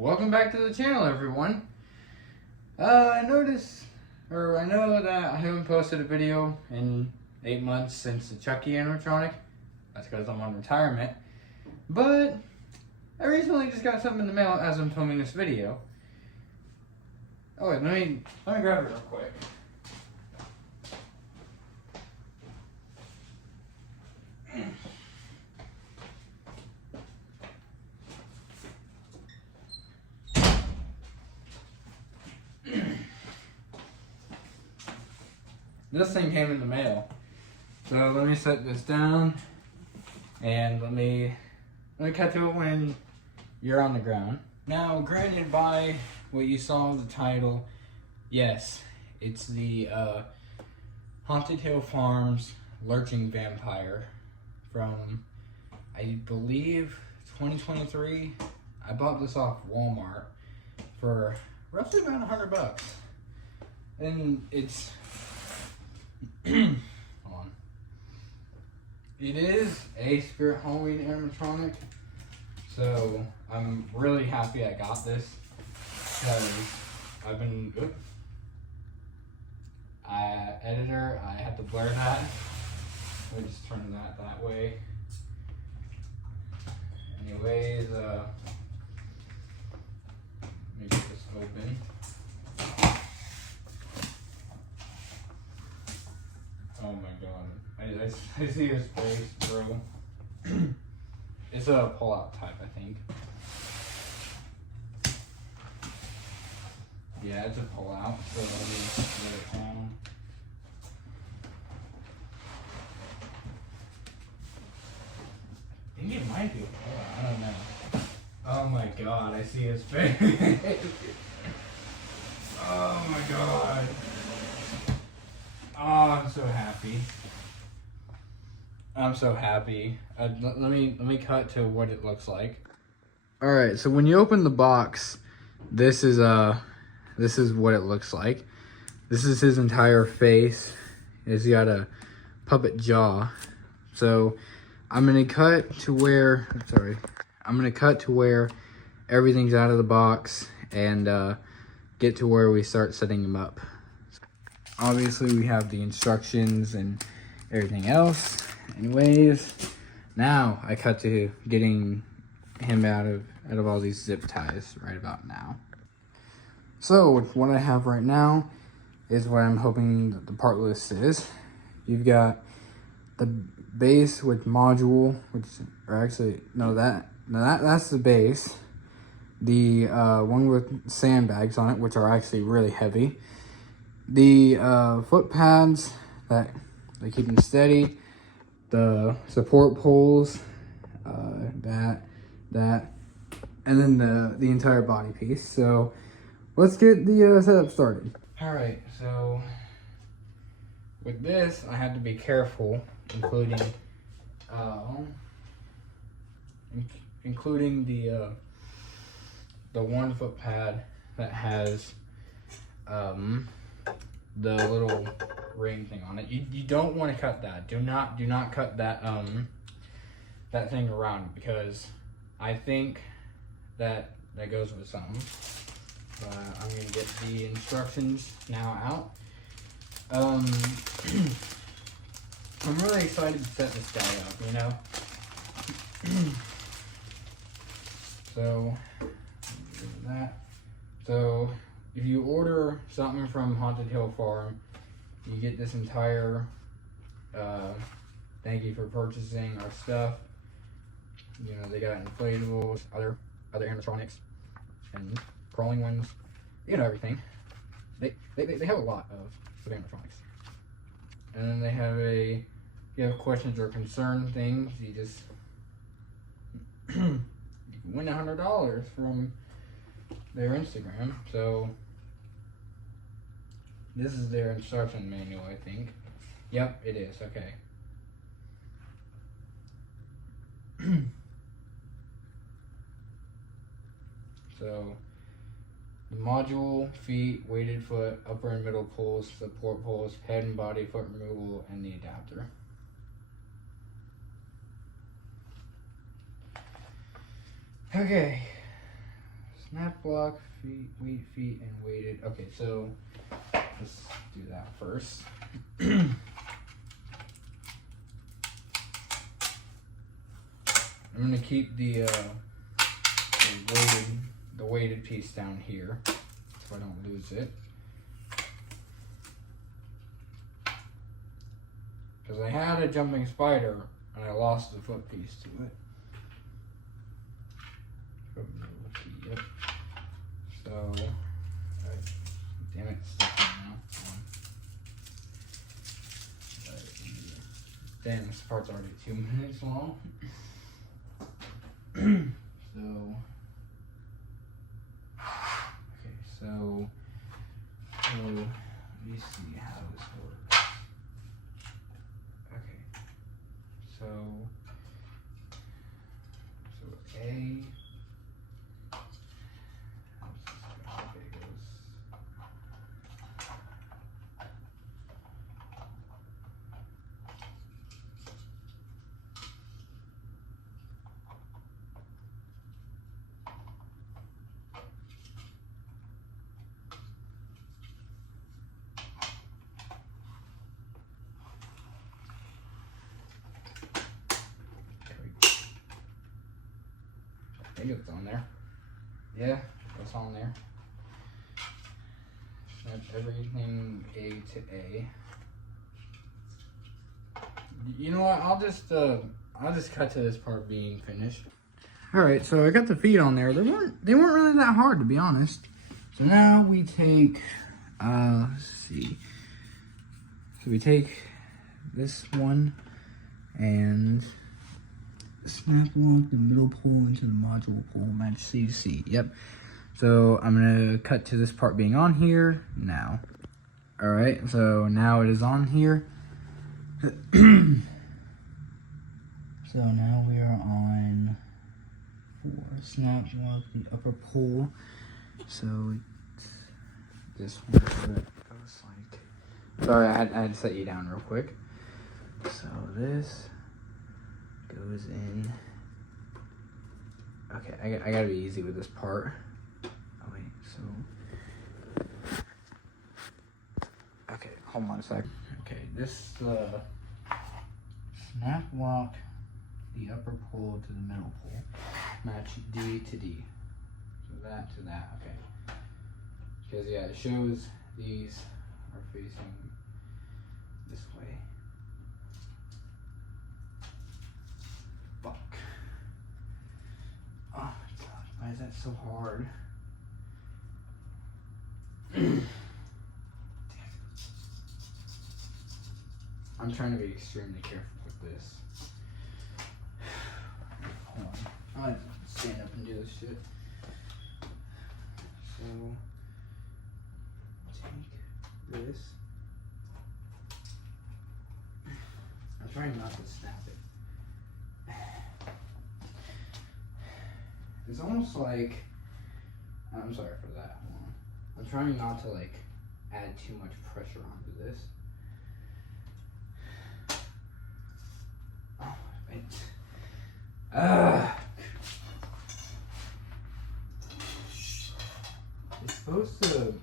Welcome back to the channel, everyone. I know that I haven't posted a video in 8 months since the Chucky animatronic. That's because I'm on retirement. But I recently just got something in the mail as I'm filming this video. Oh wait, let me grab it real quick. This thing came in the mail. So let me set this down and let me cut to it when you're on the ground. Now, granted, by what you saw in the title, yes, it's the Haunted Hill Farm's Lurching Vampire from, I believe, 2023. I bought this off Walmart for roughly about $100. And it's hold on. It is a Spirit Halloween animatronic, so I'm really happy I got this because I've been editor. I had to blur that. Let me just turn that way. Anyways, let me get this open. Oh my god. I see his face, bro. It's a pull-out type, I think. Yeah, it's a pull-out, so let me get it down. I think it might be a pull-out, I don't know. Oh my god, I see his face. Oh my god. Oh, I'm so happy. I'm so happy. Let me cut to what it looks like. All right, so when you open the box, this is what it looks like. This is his entire face. He's got a puppet jaw. So I'm gonna cut to where everything's out of the box and get to where we start setting him up. Obviously, we have the instructions and everything else. Anyways, now I cut to getting him out of all these zip ties right about now. So what I have right now is what I'm hoping that the part list is. You've got the base with module, that's the base. The one with sandbags on it, which are actually really heavy. The foot pads that they keep him steady, the support poles, that, and then the entire body piece. So let's get the setup started. All right, so with this, I had to be careful, including the 1 foot pad that has the little ring thing on it. You don't want to cut that. Do not cut that that thing around, because I think that goes with something. I'm gonna get the instructions now out. I'm really excited to set this guy up, you know. So that. So if you order something from Haunted Hill Farm, you get this entire thank you for purchasing our stuff. You know, they got inflatables, other animatronics, and crawling ones, you know, everything. They have a lot of animatronics. And then they have if you have questions or concern things, you just you can win $100 from their Instagram. So this is their instruction manual, I think. Yep, it is. Okay. So the module, feet, weighted foot, upper and middle pulls, support pulls, head and body, foot removal, and the adapter. Okay. snap block, feet, and weighted. Okay, so let's do that first. I'm gonna keep the weighted piece down here so I don't lose it. Because I had a jumping spider and I lost the foot piece to it. Yep. So, damn it, it's stuck now. Damn, this part's already 2 minutes long. So let me see how this works. Okay, so A. Okay, it goes. I think it's on there. Yeah, it's on there. Snap everything A to A. You know what? I'll just cut to this part being finished. All right, so I got the feet on there. They weren't really that hard, to be honest. So now we take let's see. So we take this one and snap lock the middle pole into the module pole, match C to C. Yep. So I'm gonna cut to this part being on here now. All right. So now it is on here. So now we are on 4. Snap lock the upper pole. So it's this one that goes like. Sorry, I had to set you down real quick. So this goes in. Okay, I gotta be easy with this part. Oh wait, so. Okay, hold on a sec. Okay, this snap lock the upper pole to the middle pole. Match D to D. So that to that, okay. Because yeah, it shows these are facing this way. Fuck. Oh my god, why is that so hard? I'm trying to be extremely careful with this. Hold on. I'm gonna stand up and do this shit. So, take this. I'm trying not to snap it. It's almost like, I'm sorry for that. Hold on. I'm trying not to like add too much pressure onto this. Oh, wait. It's supposed to.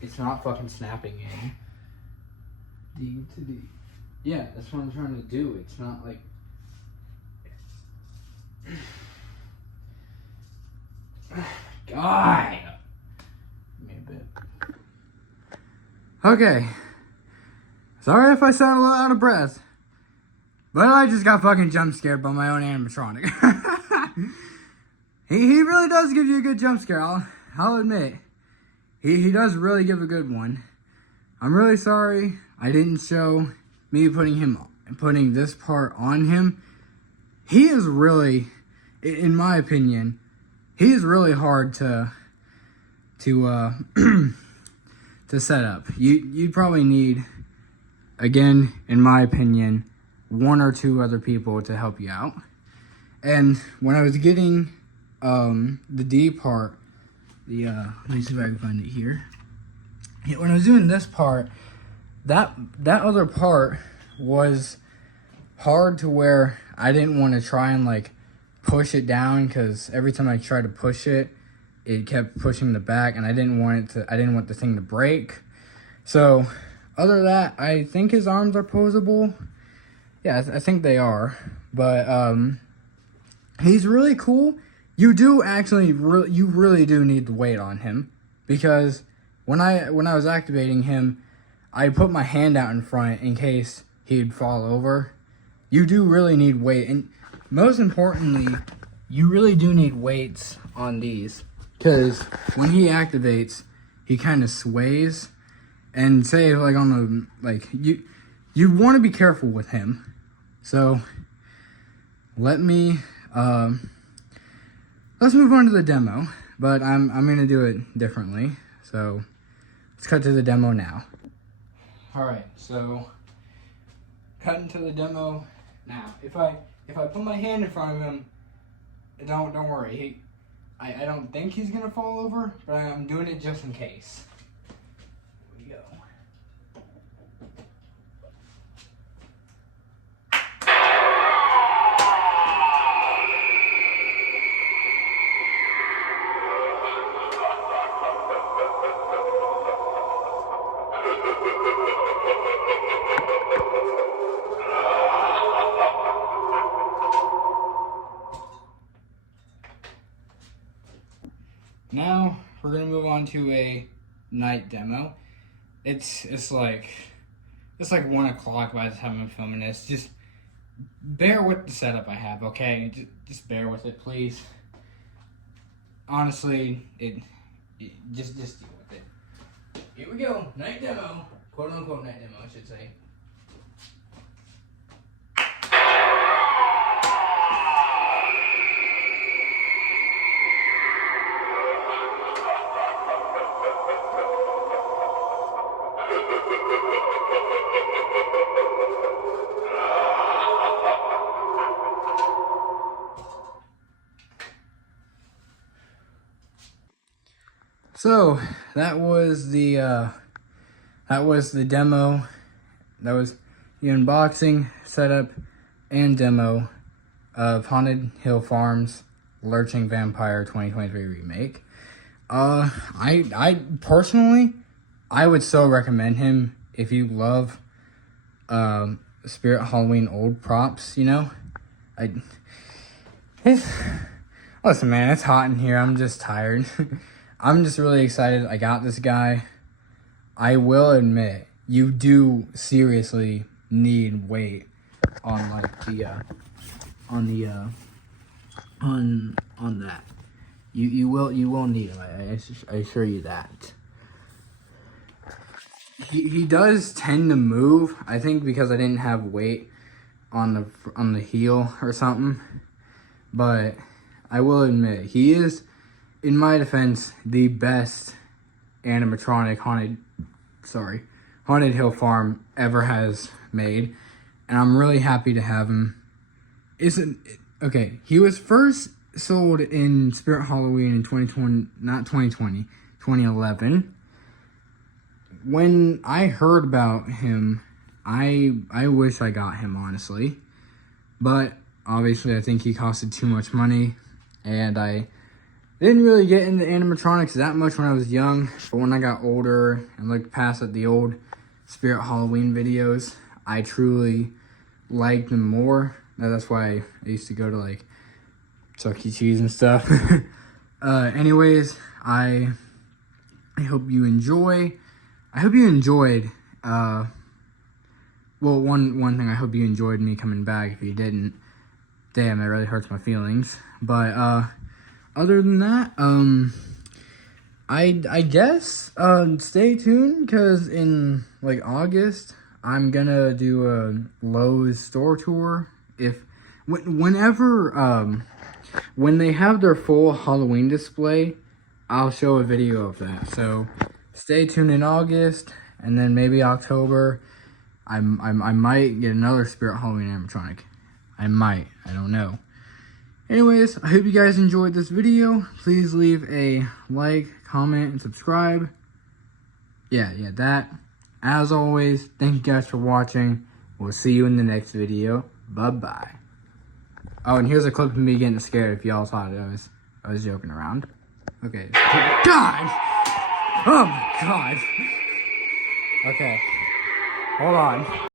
It's not fucking snapping in. D to D. Yeah, that's what I'm trying to do. It's not like. God. Give me a bit. Okay. Sorry if I sound a little out of breath, but I just got fucking jump scared by my own animatronic. He really does give you a good jump scare. I'll admit. He does really give a good one. I'm really sorry I didn't show me putting this part on him. He is really, in my opinion, he is really hard to set up. You'd probably need, again, in my opinion, 1 or 2 other people to help you out. And when I was getting the D part, let me see if I can find it here. Yeah, when I was doing this part, that other part was hard to where I didn't want to try and like push it down, because every time I tried to push it, it kept pushing the back, and I didn't want the thing to break. So other than that, I think his arms are posable. Yeah, I think they are. But he's really cool. You really do need the weight on him, because when I was activating him, I put my hand out in front in case he'd fall over. You do really need weight, and most importantly, you really do need weights on these, because when he activates, he kind of sways, and say like on the you want to be careful with him. So let's move on to the demo, but I'm gonna do it differently. So let's cut to the demo now. All right, so cutting to the demo now. If I put my hand in front of him, don't worry. I don't think he's gonna fall over, but I'm doing it just in case. Here we go. Now we're gonna move on to a night demo. It's like 1 o'clock by the time I'm filming this. Just bear with the setup I have, okay? Just bear with it, please. Honestly, just deal with it. Here we go, night demo, quote unquote night demo, I should say. So that was the demo. That was the unboxing, setup, and demo of Haunted Hill Farm's Lurching Vampire 2023 remake. I personally, I would so recommend him if you love Spirit Halloween old props. You know, listen, man, it's hot in here. I'm just tired. I'm just really excited I got this guy. I will admit, you do seriously need weight on like on that. You will need it. I assure you that. He does tend to move. I think because I didn't have weight on the heel or something. But I will admit, he is, in my defense, the best animatronic Haunted Hill Farm ever has made, and I'm really happy to have him. Okay, he was first sold in Spirit Halloween in 2011. When I heard about him, I wish I got him, honestly, but obviously I think he costed too much money, and I didn't really get into animatronics that much when I was young, but when I got older and looked past at the old Spirit Halloween videos, I truly liked them more. That's why I used to go to like Chuck E. Cheese and stuff. Anyways, I hope you enjoy. I hope you enjoyed. Well, one thing, I hope you enjoyed me coming back. If you didn't, damn, that really hurts my feelings. But other than that, I guess stay tuned, because in like August I'm gonna do a Lowe's store tour. Whenever when they have their full Halloween display, I'll show a video of that. So stay tuned in August, and then maybe October I might get another Spirit Halloween animatronic. I don't know. Anyways, I hope you guys enjoyed this video. Please leave a like, comment, and subscribe. Yeah, that. As always, thank you guys for watching. We'll see you in the next video. Bye-bye. Oh, and here's a clip of me getting scared if y'all thought I was joking around. Okay. God! Oh my god! Okay. Hold on.